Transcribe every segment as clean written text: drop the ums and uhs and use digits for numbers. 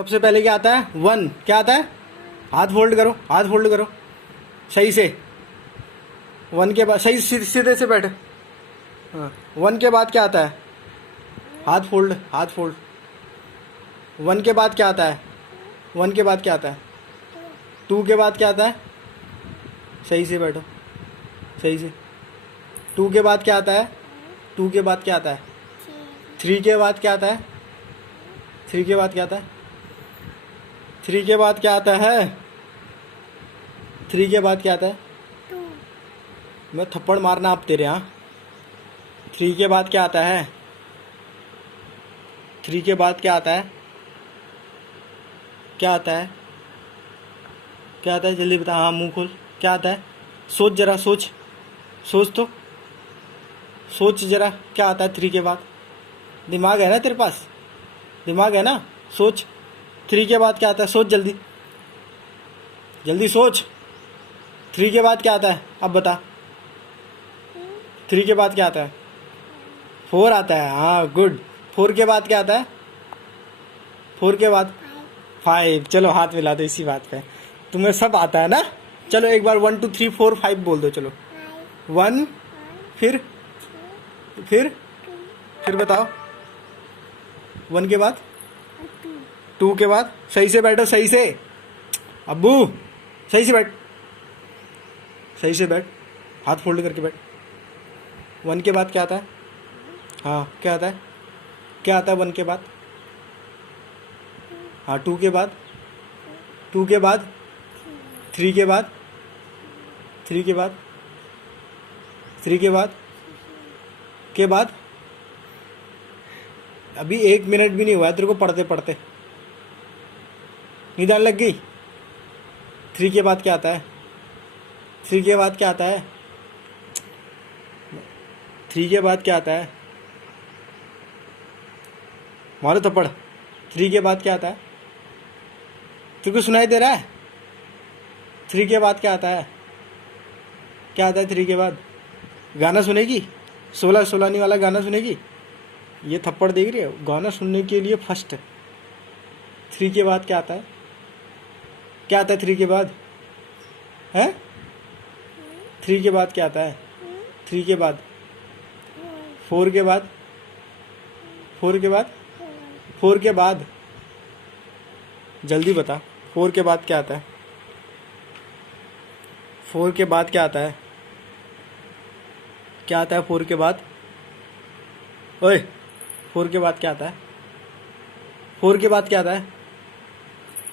सबसे पहले क्या आता है? वन। क्या आता है? हाथ फोल्ड करो, हाथ फोल्ड करो सही से। वन के बाद सही सीधे से बैठ। हाँ, वन के बाद क्या आता है? हाथ फोल्ड, हाथ फोल्ड। वन के बाद क्या आता है? वन के बाद क्या आता है? टू के बाद क्या आता है? सही से बैठो, सही से। टू के बाद क्या आता है? टू के बाद क्या आता है? थ्री के बाद क्या आता है? थ्री के बाद क्या आता है? थ्री के बाद क्या आता है? थ्री के बाद क्या आता है? मैं थप्पड़ मारना आप तेरे यहाँ। थ्री के बाद क्या आता है? थ्री के बाद क्या आता है? क्या आता है? क्या आता है? जल्दी बता। हाँ, मुंह खोल। क्या आता है? सोच जरा, सोच, सोच तो सोच जरा। क्या आता है थ्री के बाद? दिमाग है ना तेरे पास? दिमाग है ना? सोच। थ्री के बाद क्या आता है? सोच जल्दी, जल्दी सोच। थ्री के बाद क्या आता है? अब बता। थ्री के बाद क्या आता है? फोर आता है। हाँ, गुड। फोर के बाद क्या आता है? फोर के बाद फाइव। चलो हाथ मिला दो इसी बात पे। तुम्हें सब आता है ना? चलो एक बार 1 2 3 4 5 बोल दो। चलो वन, फिर फिर फिर बताओ। वन के बाद टू के बाद सही से बैठो, सही से। अब्बू सही से बैठ, सही से बैठ, हाथ फोल्ड करके बैठ। वन के बाद क्या आता है? हाँ, क्या आता है? क्या आता है वन के बाद? हाँ, टू के बाद? टू के बाद? थ्री के बाद? थ्री के बाद? थ्री के बाद? के बाद? अभी 1 मिनट भी नहीं हुआ है तेरे को पढ़ते पढ़ते, नींद आने लग गई। थ्री के बाद क्या आता है? थ्री के बाद क्या आता है? थ्री के बाद क्या आता है? मारो थप्पड़। थ्री के बाद क्या आता है? तेरे को सुनाई दे रहा है? थ्री के बाद क्या आता है? क्या आता है थ्री के बाद? गाना सुनेगी? 16 सोलानी वाला गाना सुनेगी? ये थप्पड़ देख रही है? गाना सुनने के लिए फर्स्ट। थ्री के बाद क्या आता है? क्या आता है थ्री के बाद? है? थ्री के बाद क्या आता है? थ्री के बाद? फोर के बाद? फोर के बाद? फोर के बाद? जल्दी बता। फोर के बाद क्या आता है? फोर के बाद क्या आता है? क्या आता है फोर के बाद? ओए, फोर के बाद क्या आता है? फोर के बाद क्या आता है?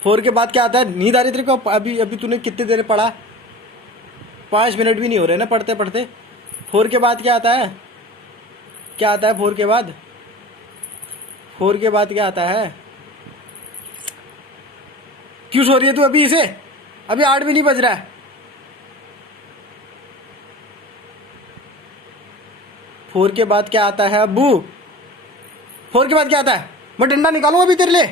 फोर के बाद क्या आता है? नींद आ रही तेरे को? अभी अभी तूने कितनी देर पढ़ा? 5 मिनट भी नहीं हो रहे ना पढ़ते पढ़ते। फोर के बाद क्या आता है? क्या आता है फोर के बाद? फोर के बाद क्या आता है? क्यों सो रही है तू अभी इसे? अभी 8 भी नहीं बज रहा है। फोर के बाद क्या आता है अब्बू? फोर के बाद क्या आता है? मैं डंडा निकालूं अभी तेरे लिए।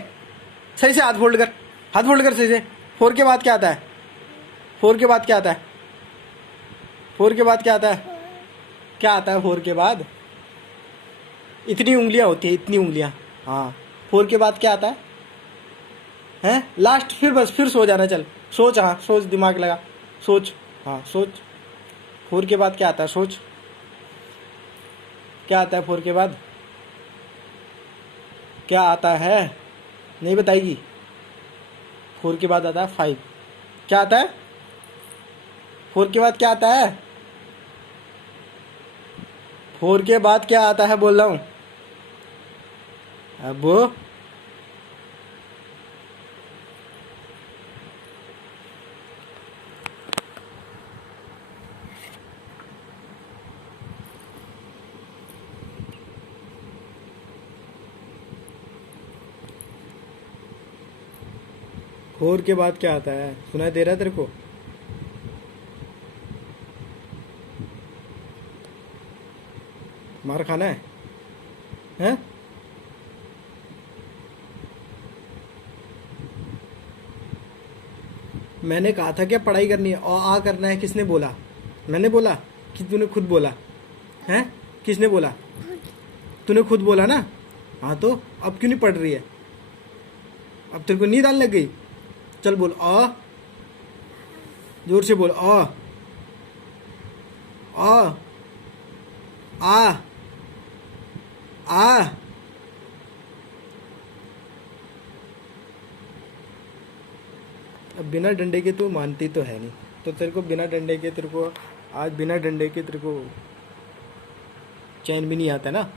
सही से हाथ फोल्ड कर, हाथ फोल्ड कर सही से। फोर के बाद क्या आता है? फोर के बाद क्या आता है? फोर के बाद क्या आता है? क्या आता है फोर के बाद? इतनी उंगलियां होती है, इतनी उंगलियां। हाँ, फोर के बाद क्या आता है? हैं? लास्ट, फिर बस, फिर सो जाना। चल सोच, हाँ सोच, दिमाग लगा, सोच। हाँ सोच। फोर के बाद क्या आता है? सोच। क्या आता है फोर के बाद? क्या आता है? नहीं बताएगी। फोर के बाद आता है फाइव। क्या आता है? फोर के बाद क्या आता है? फोर के बाद क्या आता है बोल रहा हूँ। अब फोर के बाद क्या आता है? सुनाई दे रहा है तेरे को? मार खाना है? हैं? मैंने कहा था क्या पढ़ाई करनी है और आ करना है? किसने बोला? मैंने बोला कि तूने खुद बोला? हैं? किसने बोला? तूने खुद बोला ना? हाँ, तो अब क्यों नहीं पढ़ रही है? अब तेरे को नींद आने लग गई? चल बोल आ, जोर से बोल आ आ आ। अब बिना डंडे के तू मानती तो है नहीं, तो तेरे को बिना डंडे के, तेरे को आज बिना डंडे के तेरे को चैन भी नहीं आता ना।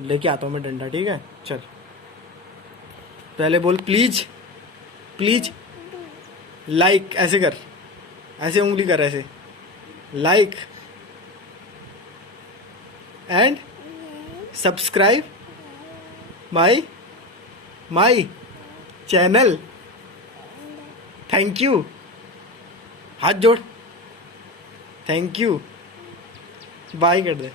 लेके आता हूँ मैं डंडा, ठीक है? चल पहले बोल प्लीज, प्लीज लाइक, ऐसे कर, ऐसे उंगली कर, ऐसे like and subscribe my my channel. Thank you, हाथ जोड़, थैंक यू, बाय कर दे।